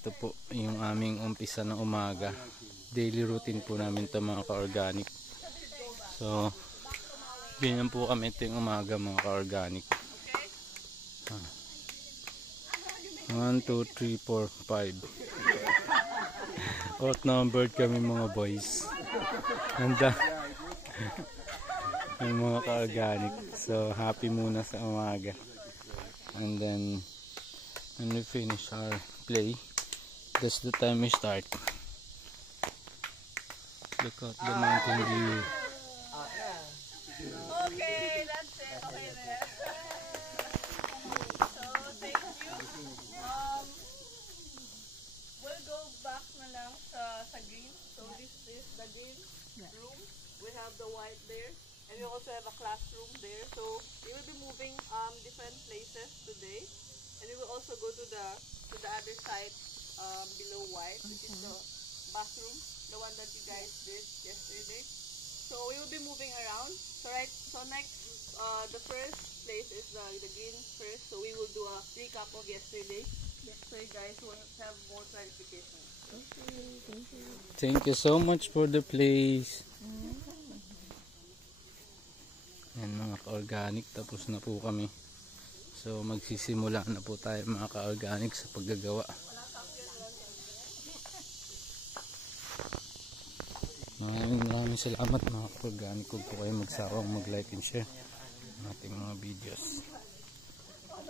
Ito po yung aming umpisa ng umaga. Daily routine po namin ito mga ka-organic. So, ganyan po kami ito yung umaga mga ka-organic. 1, 2, 3, 4, 5. Outnumbered kami mga boys. Handa ang mga ka-organic. So, happy muna sa umaga. And then, when we finish our play, that's the time we start. Look out the mountain view. Okay, that's it. Okay there. So, thank you. We'll go back na lang sa green. So, this is the green room. We have the white there. And we also have a classroom there. So, we will be moving different places today. And we will also go to the other side below white, which is the bathroom, the one that you guys did yesterday. So we will be moving around. So next, the first place is the green first. So we will do a recap of yesterday. So you guys will have more clarification. Okay, thank you. Thank you so much for the place. Yan mga ka-organic, tapos na po kami. So magsisimula na po tayo mga ka-organic sa paggagawa. Maraming salamat mga ka-organic. Huwag po kayo magsawang mag-like and share ng ating mga videos.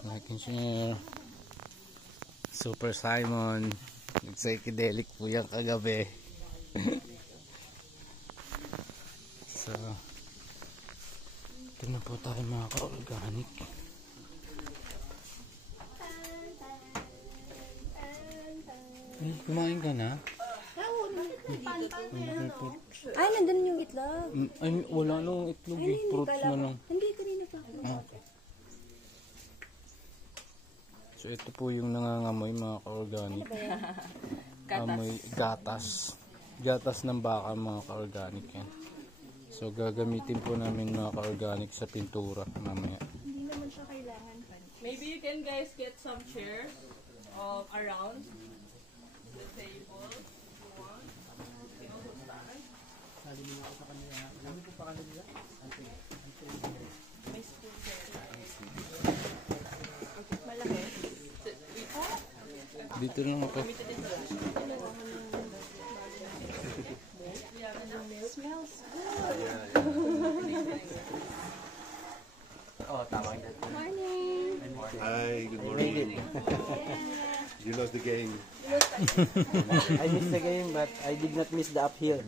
Like and share. Super Simon, psychedelic po yan kagabi. So ito na po tayo mga ka-organic. Kumain ka na? Ay, nandun yung itlog. Ay, wala nung itlog eh. Fruits na lang. Hindi, kanina pa ako. Okay. So, ito po yung nangangamoy mga ka-organic. Amoy gatas. Gatas ng baka mga ka-organic yan. So, gagamitin po namin mga ka-organic sa pintura mamaya. Hindi naman siya kailangan. Maybe you can guys get some chairs around the table. May spoon there. Malaki. Dito lang ako. Smells Oh, tama yun. good. Morning. Hi, good morning. You lost the game. I missed the game, but I did not miss the uphill.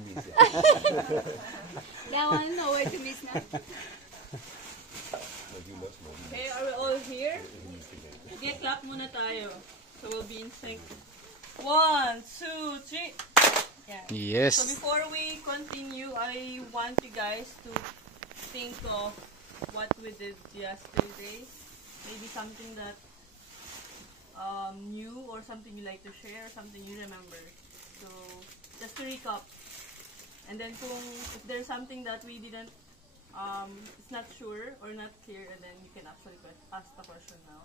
Yeah, I want to know where to miss now. Okay, are we all here? Okay, clap muna tayo. So we'll be in sync. 1, 2, 3. Yeah. Yes. So before we continue, I want you guys to think of what we did yesterday. Maybe something that new or something you like to share, something you remember. So just to recap. And then if there's something that we didn't, it's not sure or not clear, and then you can actually ask the question now.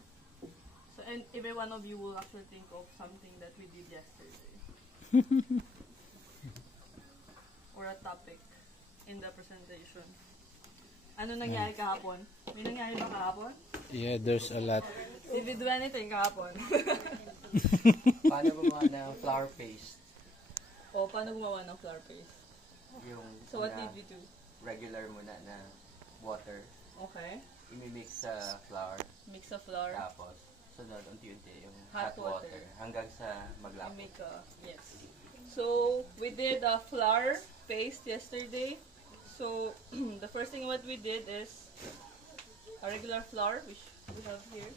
So, and every one of you will actually think of something that we did yesterday. Or a topic in the presentation. Ano nangyari kahapon? May nangyari ba kahapon? Yeah, there's a lot. Did we do anything kahapon? Paano gumawa ng flour paste? O, paano gumawa ng flour paste? Yung So, what did we do? regular muna na water. Okay. Imimix sa flour. Mix of flour. Tapos, sunod, unti-unti yung Hot hot water. water. Hanggang sa You maglapot. make yes. So, we did a flour paste yesterday. So, the first thing what we did is a regular flour, which we have here.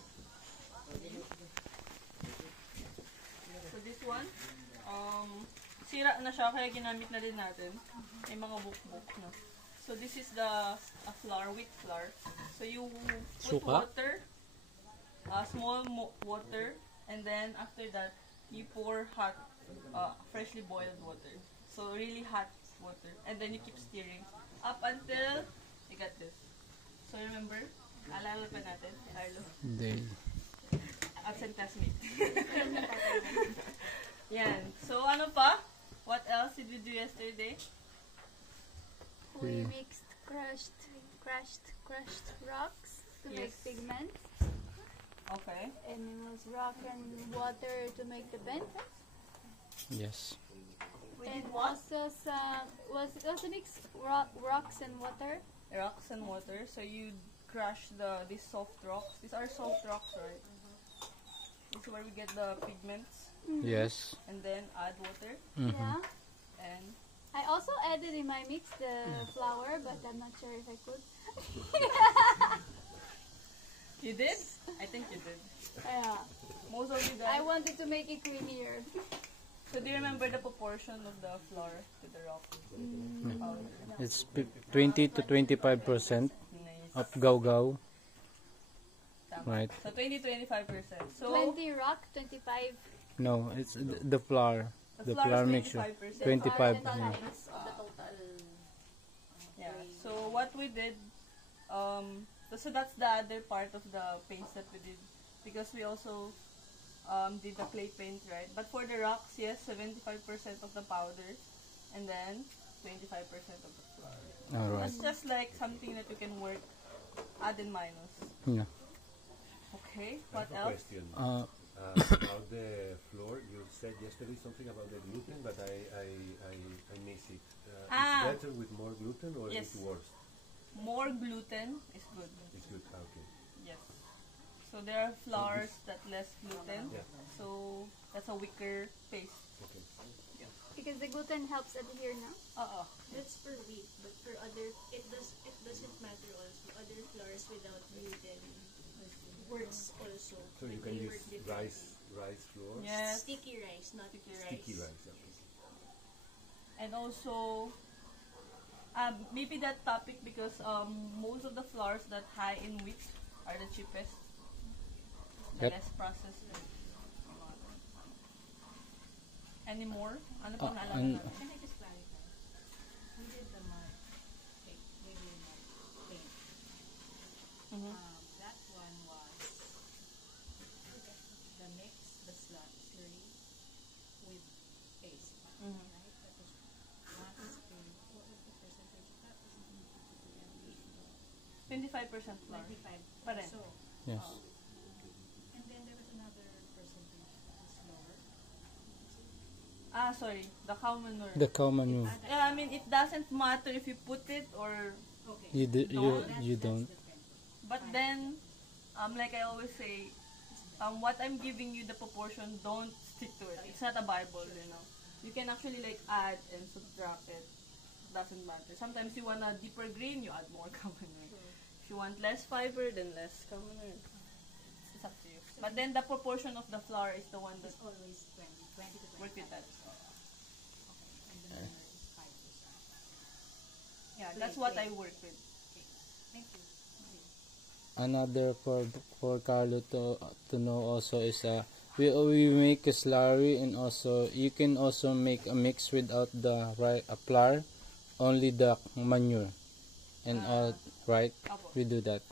So, this one, sira na siya, kaya ginamit na din natin. May mga bukbuk, no? So, this is a flour, wheat flour. So, you put Suka? water, small water, and then after that, you pour hot, freshly boiled water. So, really hot water. And then you keep stirring up until you got this. So, remember? Alala pa natin, Carlo? Hindi. Absent classmate. we do yesterday? We mixed crushed rocks to make Yes. pigments. Okay. And it was rock and water to make the paint. Yes. We And did what? also was also mix rocks and water. Rocks and water. So you crush these soft rocks. These are soft rocks, right? This is where we get the pigments, Yes. and then add water Mhm. Yeah. and I also added in my mix the flour, but I'm not sure if I could. you did? I think you did. Yeah. Most of you I guys. wanted to make it creamier. So do you remember the proportion of the flour to the rock powder? It's 20 to 25% Nice. of gao-gao. Tama. Right. So 20-25%. So 20 rock, 25 No, it's the flour. The flour flour is mixture. 25%. 25. flour Yeah. is of the total. Yeah. So what we did, so that's the other part of the paints that we did, because we also did the clay paint, right? But for the rocks, yes, 75% of the powder, and then 25% of the flour. Alright. That's just like something that you can work, add and minus. Yeah. Okay. I What have a else? question. Uh, About the floor, you said yesterday something about the gluten, but I miss it. Ah. It's better with more gluten or Yes. it's worse? More gluten is good. It's good. Okay. Yes. So there are flours that less gluten. Yeah. So that's a weaker paste. Okay. Because the gluten helps adhere now. That's for wheat, but for other, it doesn't matter also. Other flours without gluten works also. So you but can they use work differently. rice flour. Yes. Sticky rice, not Sticky rice. Okay. And also, maybe that topic because most of the flours that high in wheat are the cheapest, the Yep. less processed. Any more? Ano pang naalala and- natin? Can I just clarify? We did the mud paint. We did mud paint. Mhm. That one was the mix, the slurry with paste. Mhm. Right? That was not spring. What was the percentage of that? Was it 25% flour. 25. Pa rin. So, Yes. and then there was another percentage that was lower. Sorry, the cow manure. The cow manure. Yeah, I mean, it doesn't matter if you put it or, Okay. You don't. but then, like I always say, what I'm giving you the proportion, don't stick to it. It's not a Bible, you know. You can actually like add and subtract it. Doesn't matter. Sometimes you want a deeper green, you add more cow manure. If you want less fiber, then less cow manure. It's up to you. But then the proportion of the flour is the one that It's always 20 to 25. work with that. And the number is 5%. Yeah, that's what I work with. Thank you. Another for Carlo to know also is we make a slurry, and also you can also make a mix without the flour, only the manure and all, right? Apo. We do that.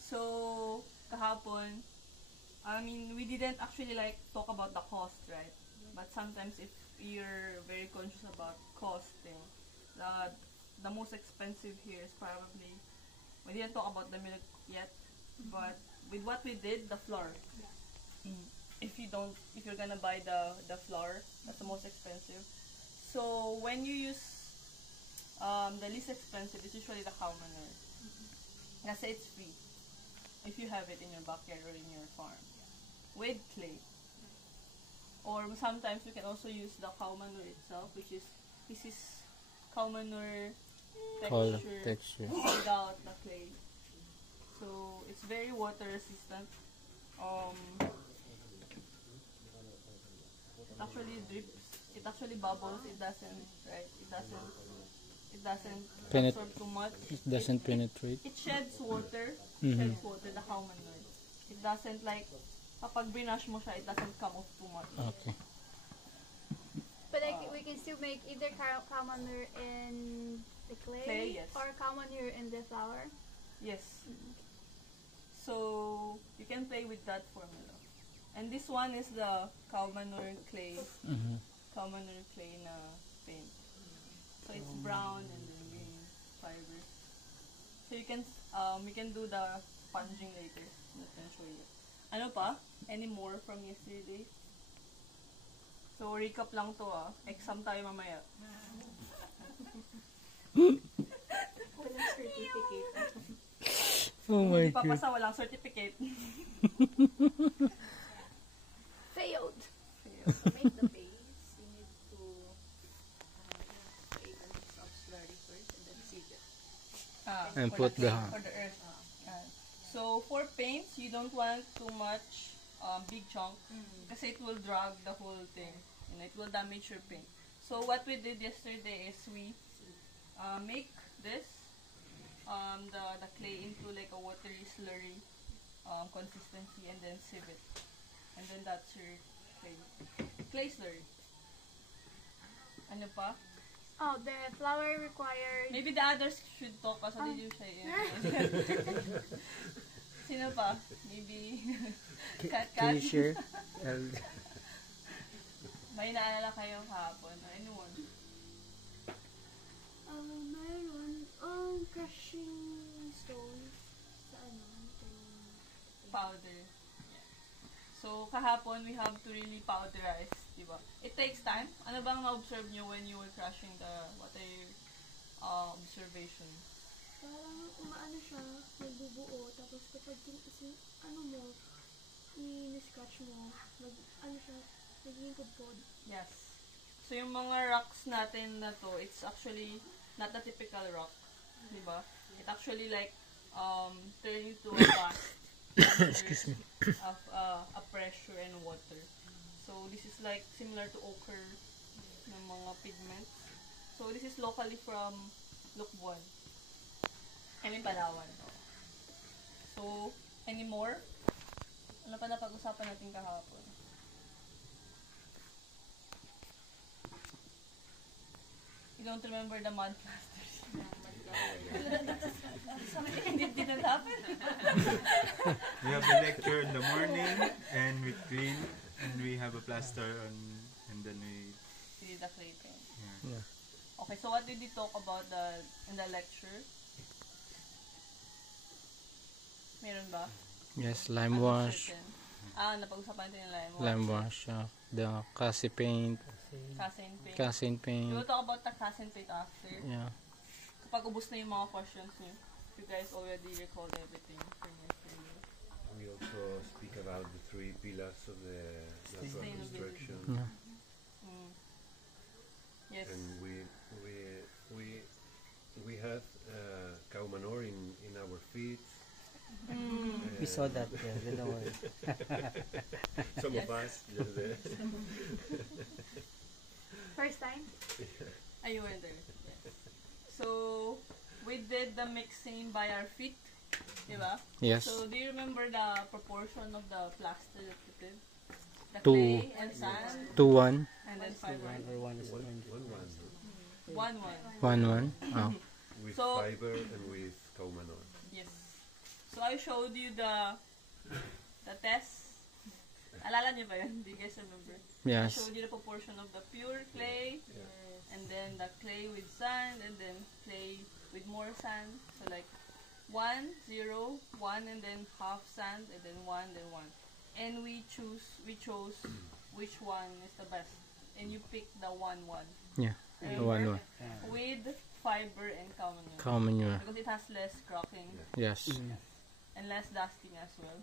So, kahapon, I mean, we didn't actually like talk about the cost, right? But sometimes if you're very conscious about costing, the most expensive here is probably, we didn't talk about the milk yet, but with what we did, the flour. If you're gonna buy the flour, that's the most expensive. So when you use the least expensive, it's usually the cow manure. Kasi it's free if you have it in your backyard or in your farm with clay. Or sometimes we can also use the cow manure itself, this is cow manure All texture texture. without the clay. So it's very water resistant. It actually drips. It actually bubbles. It doesn't, right? It doesn't absorb too much. It doesn't penetrate. It sheds water. Mhm. Sheds water, the cow manure. It doesn't like, kapag brush mo siya, it doesn't come off too much. Okay. But we can still make either cow manure in the clay, Clay, yes. or cow manure in the flour. Yes. So you can play with that formula. And this one is the cow manure clay. Mhm. Cow manure clay na paint. So it's brown and then green fibers. So you can we can do the sponging later. I'm gonna show you. Ano pa? Any more from yesterday? So recap lang to Exam tayo mamaya. Walang certificate. Oh my Hindi papasa, walang certificate. Failed. To make the base, you need to create a mix of slurry first and then sieve it. And For put the clay, the- for the earth. So for paints, you don't want too much big chunk kasi it will drag the whole thing and it will damage your paint. So what we did yesterday is we make this the clay into like a watery slurry consistency and then sieve it. And then that's your clay slurry. Ano pa? Oh, the flour required. Maybe the others should talk kasi did you say Sino pa? Maybe Kat. Can you share? May naalala kayo kahapon? Anyone? Mayroon. Crushing stones. Sa ano? Powder. Yeah. So, kahapon we have to really powderize, diba? It takes time. Ano bang na-observe nyo when you were crushing what are your observation? Parang umaano siya, nagbubuo, tapos kapag i-scratch mo, ano siya, nagiging kudkod. Yes. So, yung mga rocks natin na to, it's actually not a typical rock. Diba? It actually like turn into a bath. Excuse me. Of a pressure and water. So, this is like similar to ochre ng mga pigments. So, this is locally from Lukbuan. I mean, Palawan. So, any more? Ano pa napag-usapan natin kahapon? You don't remember the mud plasters? It didn't happen? We have a lecture in the morning and we clean and we have a plaster and then we We did the clay paint. Yeah. Okay, so what did we talk about in the lecture? Meron ba? Yes, lime I'm not wash. certain. Napag-usapan natin yung lime wash. Lime wash. The kasi paint. Casein paint. Casein We paint. will talk about the casein paint after. Yeah. Kapag ubos na yung mga questions niyo. You guys already recalled everything from yesterday. We also speak about the three pillars of the natural Sustainability. construction, Yeah. Yes. and we have cow manure in our feet. We saw that. Yeah, don't worry. Some Yes. of us, just there. First time? You went there. Yes. So, we did the mixing by our feet. Diba? Yes. So, do you remember the proportion of the plaster that we did? The Two. clay and sand 2-1. and then fiber. Or one is One, orange. one, one, 1-1. 1-1. Oh. with So- fiber and with cow manure. Yes. So, I showed you the test. Alala niyo ba yun? Do you guys remember? I Yes. showed you the proportion of the pure clay, and then the clay with sand, and then clay with more sand. So like 1, 0, 1, and then half sand, and then 1, then 1. And we chose which one is the best. And you pick the 1-1. Yeah. Remember? 1-1. With fiber and cow manure. Cow manure. Because it has less cracking Yes. and less dusting as well.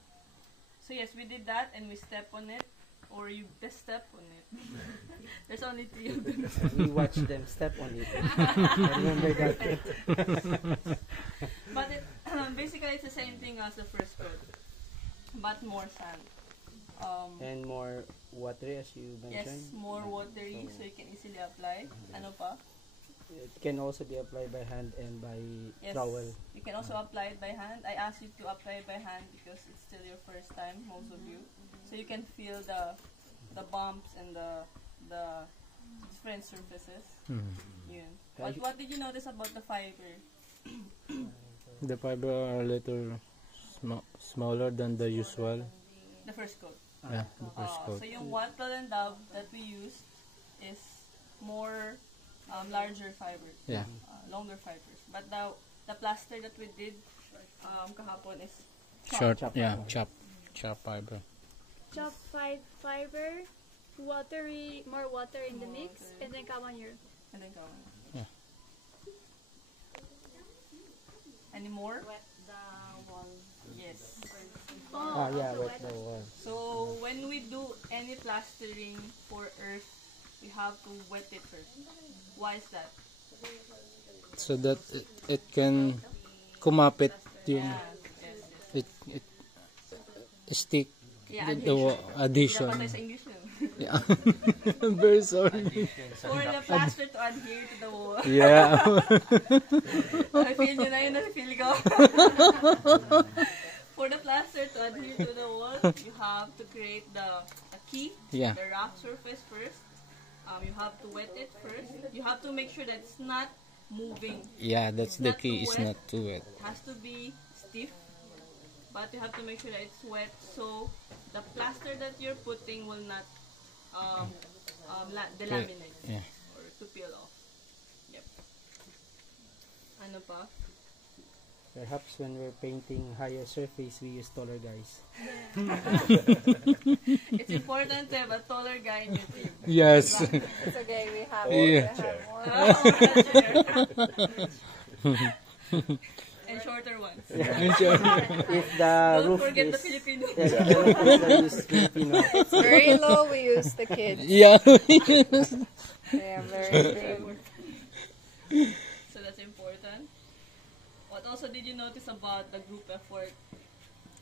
So yes, we did that and we step on it, or you just step on it. There's only 3 of them. We watched them step on it. I remember that. But basically it's the same thing as the first coat, but more sand. And more watery, as you Yes, mentioned. more watery so you can easily apply. Ano pa? It can also be applied by hand and by Yes, trowel. you can also apply it by hand. I asked you to apply it by hand because it's still your first time, most of you. So you can feel the bumps and the different surfaces. Mhm. Yun. What did you notice about the fiber? The fiber are a little smaller than the usual. The first coat. Yeah, the first coat. So yung Wattle and Dove that we used is more larger fibers. Yeah. Longer fibers. But the plaster that we did kahapon is Short, yeah, chop fiber. Chop fiber, more water in the mix, and then come on your. and then kawan. Yeah. Any more? Wet the wall. Yes. Ah, yeah, Also wet the wall. So when we do any plastering for earth, we have to wet it first. Why is that? So that it can kumapit yung Yes. it stick Yeah, the addition. Dapat tayo sa English yun. Yeah. Very sorry. For the plaster to adhere to the wall. Yeah. I-feel nyo na yun, na-feel ko. For the plaster to adhere to the wall, you have to create the key, Yeah. the rock surface first. You have to wet it first. You have to make sure that it's not moving. Yeah, that's the Not key. too It's wet. not too wet. It has to be stiff, but you have to make sure that it's wet so the plaster that you're putting will not delaminate Yeah. or to peel off. Yep. Ano pa? Perhaps when we're painting higher surface, we use taller guys. It's important to have a taller guy in your team. Yes. It's okay. We have. Yeah. And shorter ones. If the Don't roof forget is the Filipino. yes, if the roof is use Filipino. Very low. We use the kids. Yeah. They are very big. So that's important. What also did you notice about the group effort?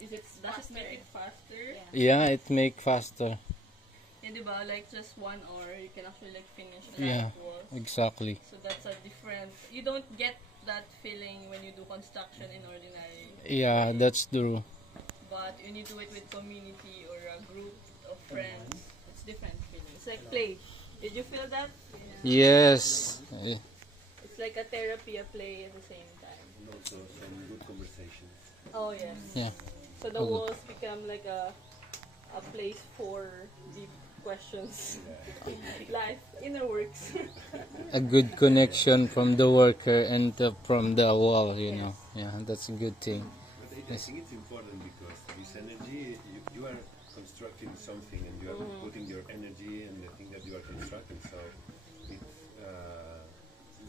Does it make it faster? Yeah, it make faster. Yeah, diba? Like just 1 hour, you can actually like finish the Yeah. walls. Exactly. So that's a different. You don't get that feeling when you do construction in ordinary. Yeah, that's true. But when you do it with community or a group of friends, it's different feeling. It's like play. Did you feel that? Yes. It's like a therapy, a play at the same time. And also some good conversations. Oh yes. Yeah. So the Okay. walls become like a place for deep questions. Life, inner works. A good connection from the worker and from the wall, you know. Yeah, that's a good thing. But I think it's important because this energy, you are constructing something and you are putting your energy and the thing that you are constructing. So it's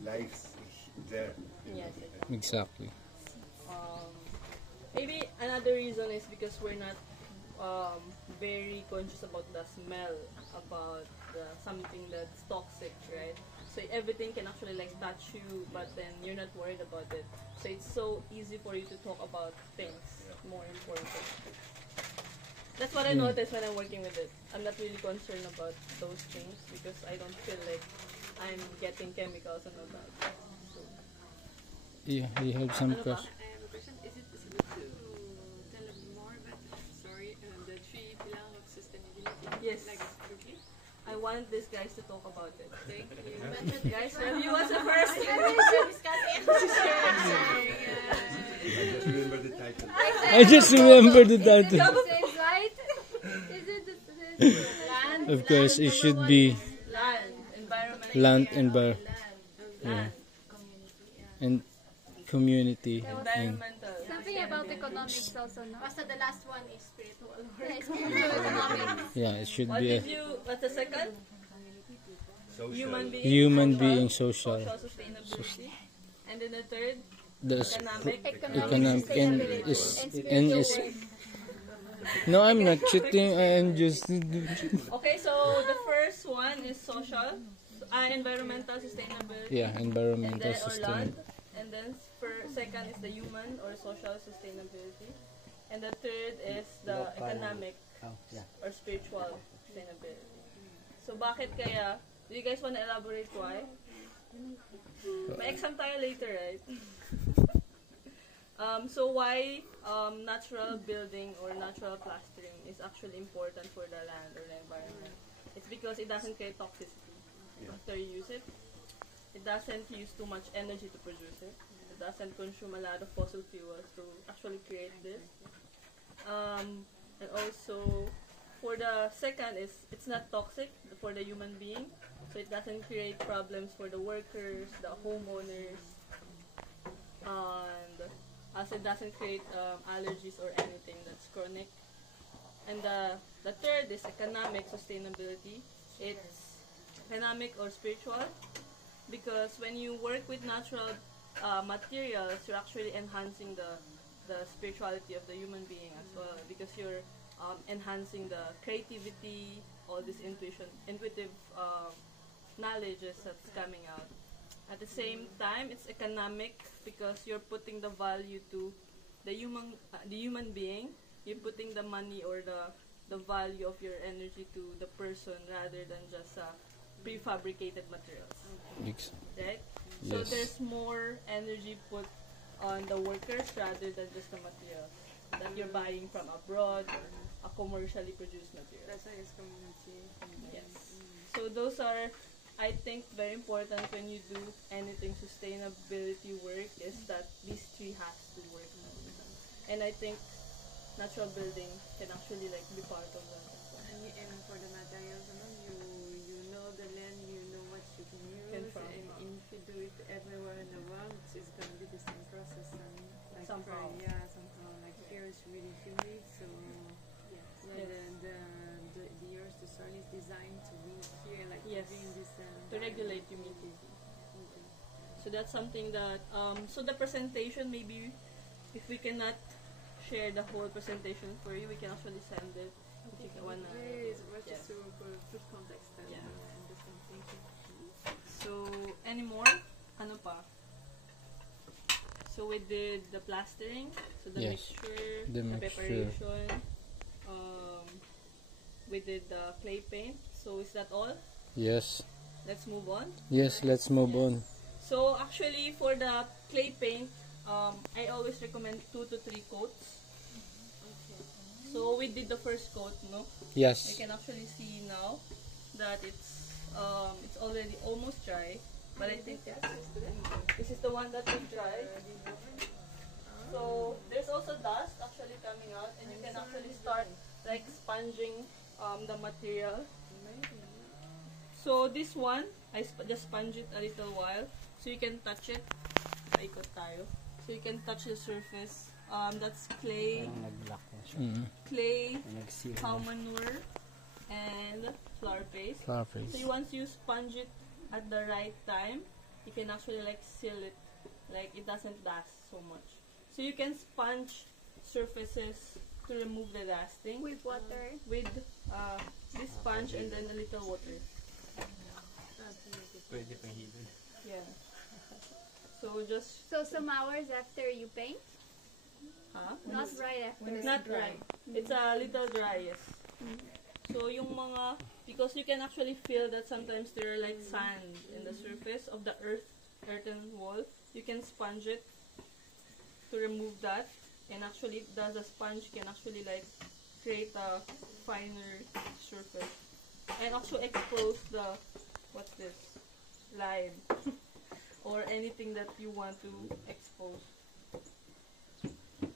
life there. Yes. Exactly. Maybe another reason is because we're not very conscious about the smell, about something that's toxic, right? So everything can actually like touch you, but then you're not worried about it. So it's so easy for you to talk about things more important. That's what I noticed when I'm working with it. I'm not really concerned about those things because I don't feel like I'm getting chemicals and all that. So, Yeah, you have some ano pa? questions. I have a question. Is it possible to tell more about, the 3 pillars of sustainability? Yes. Like quickly. I want these guys to talk about it. Thank you. Guys, you was the first. I just remember the title. I just remember the title. Says right? Is it the land? Of course, it should be Land, environment. land yeah, and community. And Environmental. Something about economics also, no? Basta the last one is spiritual. Yeah, spiritual economics. yeah, it should What be did you, what's the second? Social. Human being. human social, being social. Social sustainability. And then the third, That's economic. economic and is and is. No, I'm not cheating. I am just. Okay, so the first one is social, environmental sustainability. Yeah, And environmental then, or land. system. And then second is the human or social sustainability. And the third is the economic Oh, yeah. or spiritual sustainability. So bakit kaya, do you guys want to elaborate why? May exam tayo later, right? So why natural building or natural plastering is actually important for the land or the environment? It's because it doesn't create toxicity after you use it. It doesn't use too much energy to produce it. It doesn't consume a lot of fossil fuels to actually create this. And also, for the second is it's not toxic for the human being, so it doesn't create problems for the workers, the homeowners, and as it doesn't create allergies or anything that's chronic. And the third is economic sustainability. It's economic or spiritual, because when you work with natural materials, you're actually enhancing the spirituality of the human being as well, because you're enhancing the creativity, all this intuitive knowledges that's coming out. At the same time, it's economic because you're putting the value to the human being. You're putting the money or the value of your energy to the person rather than just prefabricated materials. Right? So Yes. there's more energy put on the workers rather than just the materials that you're buying from abroad or a commercially produced material. That's why it's community. Yes. So those are, I think, very important when you do anything sustainability work, is that these three has to work. And I think natural building can actually like be part of that. And for the materials, you know the land, you know what you can use, Can farm. and if you do it everywhere in the world, it's going to be the same process. And like Somehow. somehow like here is really humid, so the earth, the soil is designed to be here, like Yes. having this To regulate humidity. So that's something that, so the presentation, maybe if we cannot share the whole presentation for you, we can actually send it. If you wanna, Yes, but yes. just to put context and Yeah. understand. Thank you. So, any more? Ano pa? So we did the plastering, so the Yes, mixture, the the mixture. preparation. We did the clay paint. So is that all? Yes. Let's move on. Yes, let's move on. So actually, for the clay paint, I always recommend 2 to 3 coats. So we did the first coat, no? You Yes. can actually see now that it's already almost dry, but I think this is the one that is dry. So there's also dust actually coming out, and you can actually start like sponging the material. So this one, I just sponge it a little while, so you can touch it. Paikot tayo. So you can touch the surface. That's clay, Parang nag-block na siya. clay, Nag-seal cow na. manure, and flour paste. Flower So face. once you sponge it at the right time, you can actually like seal it, like it doesn't dust so much. So you can sponge surfaces to remove the dusting With water. with this sponge and then a little water. Pwede pang hilod. Yeah. So just So some hours after you paint? Not right after. not dry. It's a little dry, yes. So yung mga, because you can actually feel that sometimes there are like sand in the surface of the earthen wall. You can sponge it to remove that, and actually the sponge can actually like create a finer surface and also expose the, what's this, lime or anything that you want to expose.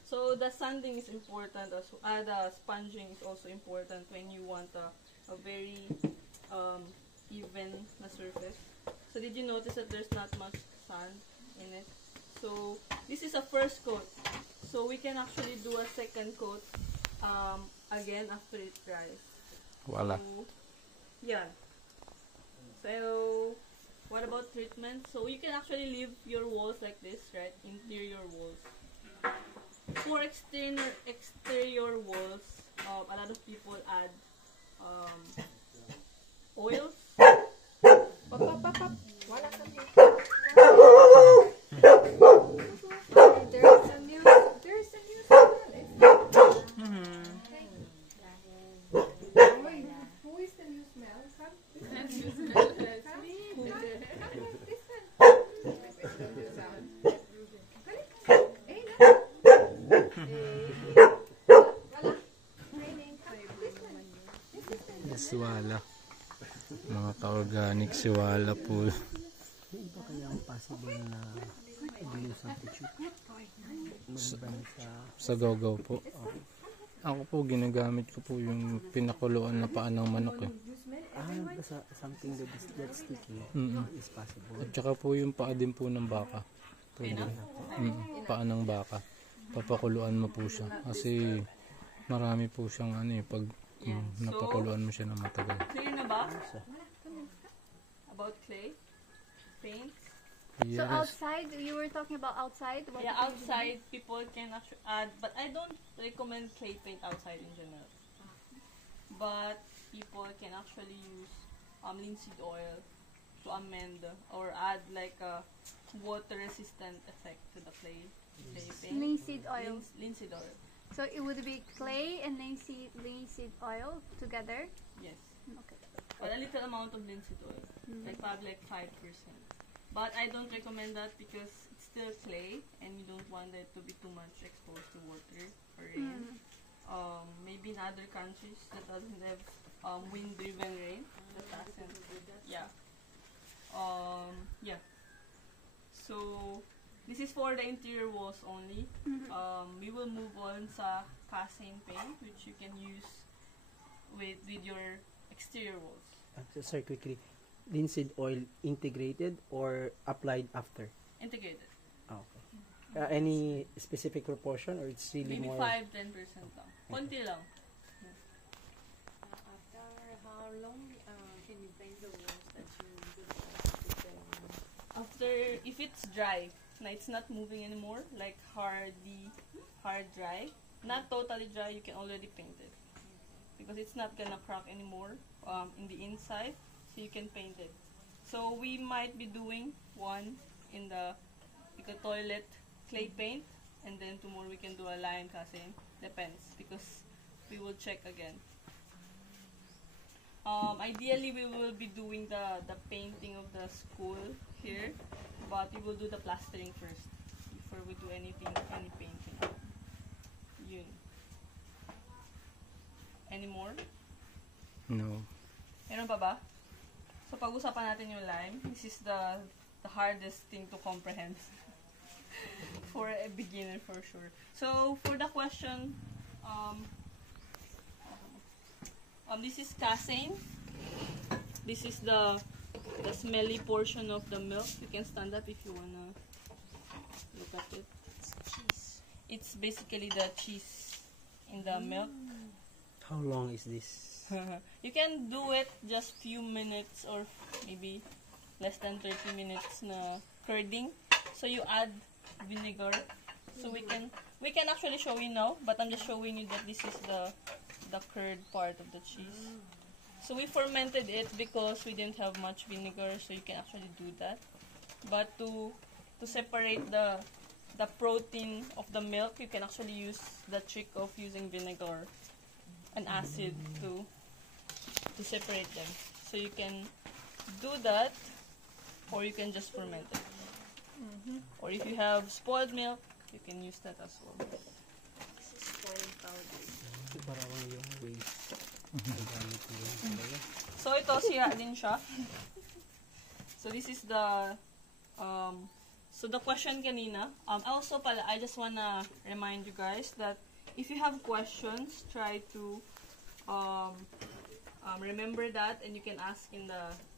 So the sanding is important as the sponging is also important when you want a very even na surface. So did you notice that there's not much sand in it? So this is a first coat. So we can actually do a second coat again after it dries. Voila. So, yeah. So what about treatment? So you can actually leave your walls like this, right? Interior walls. For exterior walls, a lot of people add oils. There's a new Who is the new smell? Siwala. Mga ka-organic siwala po. May iba kaya ang possible na abuse ng tissue? Maliban sa Sa gogo po. Ako po, ginagamit ko po yung pinakuluan na paa ng manok eh. Something that's sticky is possible. At saka po yung paa din po ng baka. Pwede. Paa ng baka. Papakuluan mo po siya. Kasi marami po siyang ano eh, pag napakuluan mo siya ng matagal. Clear na ba? About clay? Paint? So Yes. outside, you were talking about outside? What Yeah, you can outside people can actually add, but I don't recommend clay paint outside in general. But people can actually use linseed oil to amend or add like a water resistant effect to the clay paint. Linseed oil. Linseed oil. So it would be clay and linseed oil together? Yes. Okay. But a little amount of linseed oil. Like probably like 5%. But I don't recommend that because it's still clay and you don't want it to be too much exposed to water or rain. Maybe in other countries that doesn't have wind-driven rain. That doesn't. Yeah. Yeah. So this is for the interior walls only. We will move on sa casing paint which you can use with your exterior walls. Sir, quickly, linseed oil integrated or applied after? Integrated. Okay. Any specific proportion or it's really Maybe more? 5-10% lang. Konti lang. After how long can you paint the walls that you're going to After, if it's dry, na it's not moving anymore, like hard dry, not totally dry, you can already paint it. Because it's not gonna crack anymore in the inside, so you can paint it. So we might be doing one in the toilet clay paint, and then tomorrow we can do a lime casing. Depends, because we will check again. Ideally, we will be doing the painting of the school here, but we will do the plastering first before we do any painting. Yun. Any more? No. Meron pa ba? So, pag-usapan natin yung lime. This is the hardest thing to comprehend for a beginner for sure. So, for the question, this is casein. This is the smelly portion of the milk. You can stand up if you wanna look at it. Cheese. It's basically the cheese in the milk. How long is this? You can do it just few minutes or maybe less than 30 minutes na curding. So you add vinegar. So we can actually show you now, but I'm just showing you that this is the curd part of the cheese. So we fermented it because we didn't have much vinegar, so you can actually do that. But to separate the protein of the milk, you can actually use the trick of using vinegar and acid to separate them. So you can do that, or you can just ferment it. Or if you have spoiled milk, you can use that as well. This is spoiled powder. Parang yung waste. So ito, sira din siya. So this is the so the question kanina. Also pala, I just wanna remind you guys that if you have questions, try to remember that, and you can ask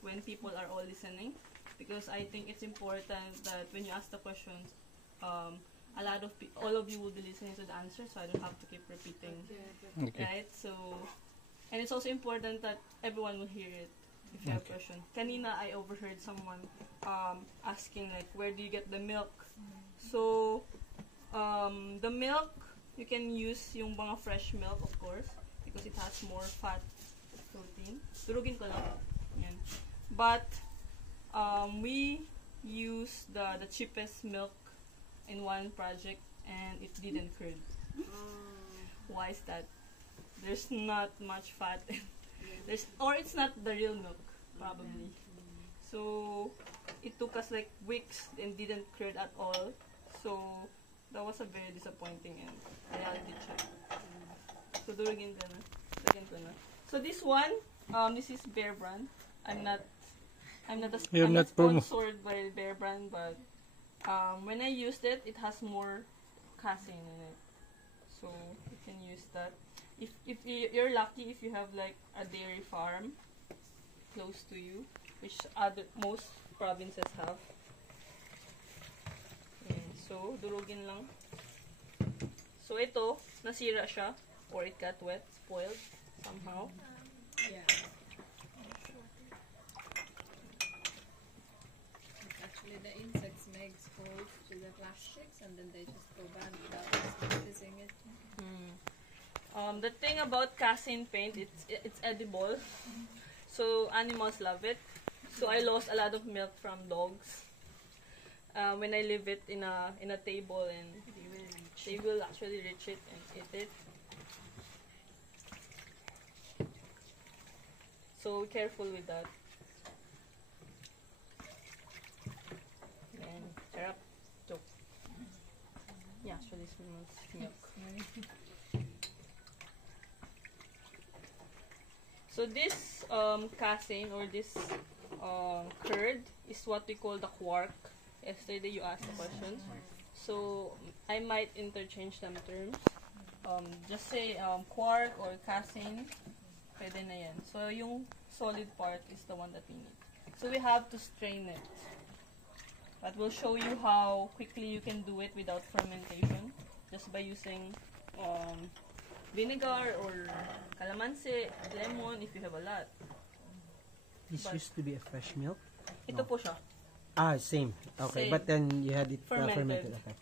when people are all listening, because I think it's important that when you ask the questions, all of you will be listening to the answer, so I don't have to keep repeating. Okay. Right? So, and it's also important that everyone will hear it if you have a question. Kanina, I overheard someone asking like, where do you get the milk? So, the milk, you can use yung mga fresh milk, of course, because it has more fat protein. Durugin ko lang. Yan. But, we use the cheapest milk in one project, and it didn't curd. Why is that? There's not much fat. Or it's not the real milk, probably. So, it took us like weeks and didn't curd at all. So, that was a very disappointing and reality check. So, durugin ko na. So, this one, this is Bear Brand. I'm not sponsored by Bear Brand, but when I used it, it has more casein in it. So, you can use that. you're lucky if you have like a dairy farm close to you, which most provinces have. Ayan. So, durugin lang. So, ito, nasira siya, or it got wet, spoiled, somehow. Yeah. Actually, the insects may expose to the plastics and then they just go bad without us noticing it. The thing about casein paint, it's edible. So, animals love it. So, I lost a lot of milk from dogs. When I leave it in a table, and they will actually reach it and eat it. So, careful with that. And sarap. Joke. Yeah, actually smells milk. So this casein or this curd is what we call the quark. Yesterday you asked the question. So I might interchange them terms. Just say quark or casein. Pwede na yan. So yung solid part is the one that we need. So we have to strain it. That will show you how quickly you can do it without fermentation. Just by using vinegar or calamansi, lemon if you have a lot. This used to be a fresh milk? Ito po siya. Same. Okay, Same. but then you had it Fermented. fermented. Okay.